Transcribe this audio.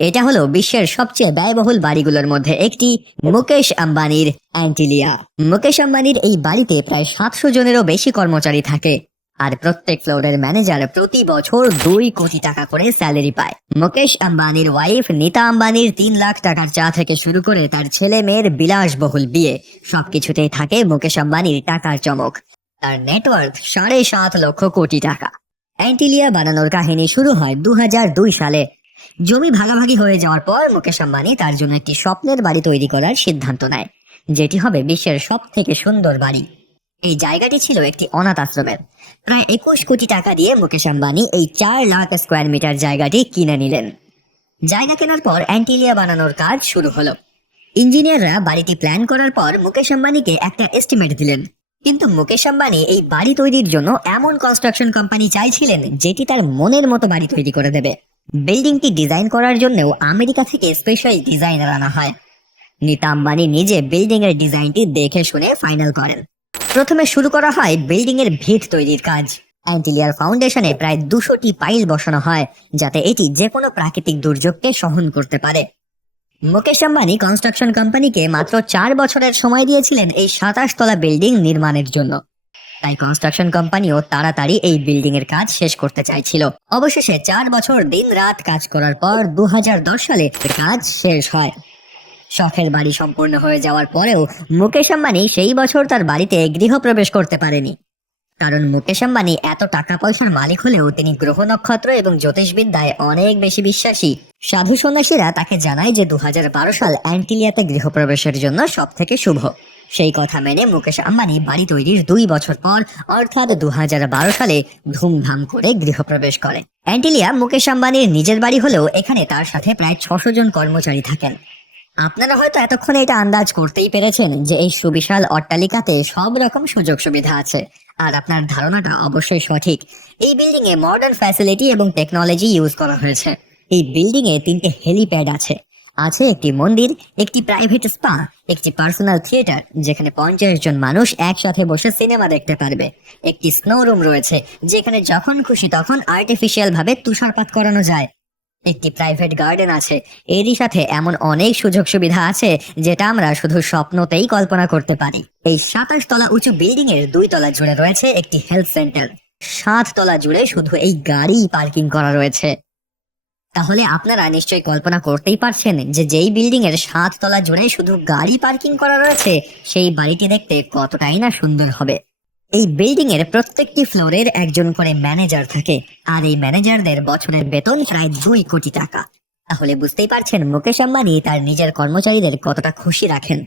এটা হলো বিশ্বের সবচেয়ে ব্যয়বহুল বাড়িগুলোর মধ্যে একটি, মুকেশ আম্বানির অ্যান্টিলিয়া। মুকেশ আম্বানির এই বাড়িতে প্রায় 700 জনেরও বেশি কর্মচারী থাকে, আর প্রত্যেক ফ্লোরের ম্যানেজার প্রতি বছর 2 কোটি টাকা করে স্যালারি পায়। মুকেশ আম্বানির ওয়াইফ নীতা আম্বানির 3 লাখ টাকার চা থেকে শুরু করে তার ছেলে মেয়ের বিলাসবহুল বিয়ে, সবকিছুতেই থাকে মুকেশ আম্বানির টাকার চমক। তার নেটওয়ার্থ 7.5 লক্ষ কোটি টাকা। অ্যান্টিলিয়া বানানোর কাহিনী শুরু হয় 2002 সালে। জমি ভাগাভাগি হয়ে যাওয়ার পর মুকেশ আম্বানি তার জন্য একটি স্বপ্নের বাড়ি তৈরি করার সিদ্ধান্ত নেয়, যেটি হবে বিশ্বের সব থেকে সুন্দর বাড়ি। এই জায়গাটি ছিল একটি অনাথ আশ্রমের। প্রায় 21 কোটি টাকা দিয়ে মুকেশ আম্বানি এই 4 লাখ স্কোয়ার মিটার জায়গাটি কিনে নিলেন। জায়গা কেনার পর অ্যান্টিলিয়া বানানোর কাজ শুরু হলো। ইঞ্জিনিয়াররা বাড়িটি প্ল্যান করার পর মুকেশ আম্বানিকে একটা এস্টিমেট দিলেন, কিন্তু মুকেশ আম্বানি এই বাড়ি তৈরির জন্য এমন কনস্ট্রাকশন কোম্পানি চাইছিলেন যেটি তার মনের মতো বাড়ি তৈরি করে দেবে। বিল্ডিংটি ডিজাইন করার জন্যও আমেরিকা থেকে স্পেশাল ডিজাইনার আনা হয়। নীতা আম্বানি নিজে বিল্ডিং এর ডিজাইনটি দেখে শুনে ফাইনাল করেন। প্রথমে শুরু করা হয় বিল্ডিং এর ভিত তৈরির কাজ। অ্যান্টিলিয়ার ফাউন্ডেশনে প্রায় 200টি পাইল বসানো হয়, যাতে এটি যে কোনো প্রাকৃতিক দুর্যোগকে সহন করতে পারে। মুকেশ আম্বানি কনস্ট্রাকশন কোম্পানিকে মাত্র 4 বছরের সময় দিয়েছিলেন এই 27 তলা বিল্ডিং নির্মাণের জন্য। তাই কনস্ট্রাকশন কোম্পানিও তাড়াতাড়ি এই বিল্ডিং এর কাজ শেষ করতে চাইছিল। অবশেষে 4 বছর দিন রাত কাজ করার পর 2010 সালে কাজ শেষ হয়। শখের বাড়ি সম্পূর্ণ হয়ে যাওয়ার পরেও মুকেশ আম্বানি সেই বছর তার বাড়িতে গৃহপ্রবেশ করতে পারেনি, কারণ মুকেশ আম্বানি এত টাকা পয়সার মালিক হলেও তিনি গ্রহ নক্ষত্র এবং জ্যোতিষবিদ্যায় অনেক বেশি বিশ্বাসী। সাধু সন্ন্যাসীরা তাকে জানায় যে 2012 সাল অ্যান্টিলিয়াতে গৃহপ্রবেশের জন্য সব থেকে শুভ। সেই কথা মেনে মুকেশ আম্বানি বাড়ি তৈরির 2 বছর পর অর্থাৎ 2012 সালে ধুমধাম করে গৃহপ্রবেশ করে। অ্যান্টিলিয়া মুকেশ আম্বানির নিজের বাড়ি হলেও এখানে তার সাথে প্রায় 600 জন কর্মচারী থাকেন। আপনারা হয়তো এতক্ষণে এটা আন্দাজ করতেই পেরেছেন যে এই সুবিশাল অট্টালিকাতে সব রকম সুযোগ সুবিধা আছে, আর আপনার ধারণাটা অবশ্যই সঠিক। এই বিল্ডিং এ মডার্ন ফ্যাসিলিটি এবং টেকনোলজি ইউজ করা হয়েছে। এই বিল্ডিং এ 3টে হেলিপ্যাড আছে, একটি মন্দির, একটি প্রাইভেট স্পা, একটি পার্সোনাল থিয়েটার যেখানে 50 জন মানুষ একসাথে বসে সিনেমা দেখতে পারবে, একটি স্নো রুম রয়েছে যেখানে যখন খুশি তখন আর্টিফিশিয়াল ভাবে তুষারপাত করানো যায়, একটি প্রাইভেট গার্ডেন আছে। এরই সাথে এমন অনেক সুযোগ সুবিধা আছে যেটা আমরা শুধু স্বপ্নতেই কল্পনা করতে পারি। এই 27 তলা উঁচু বিল্ডিং এর 2 তলা জুড়ে রয়েছে একটি হেলথ সেন্টার। 7 তলা জুড়ে শুধু এই গাড়ি পার্কিং করা রয়েছে। তাহলে আপনারা নিশ্চয়ই কল্পনা করতেই পারছেন যে যেই বিল্ডিং এর 7 তলা জুড়ে শুধু গাড়ি পার্কিং করা রয়েছে সেই বাড়িটি দেখতে কতটাই না সুন্দর হবে। এই বিল্ডিং এর প্রত্যেকটি ফ্লোরের একজন করে ম্যানেজার থাকে, আর এই ম্যানেজারদের বছরের বেতন প্রায় 2 কোটি টাকা। তাহলে বুঝতেই পারছেন মুকেশ আম্বানি তার নিজের কর্মচারীদের কতটা খুশি রাখেন।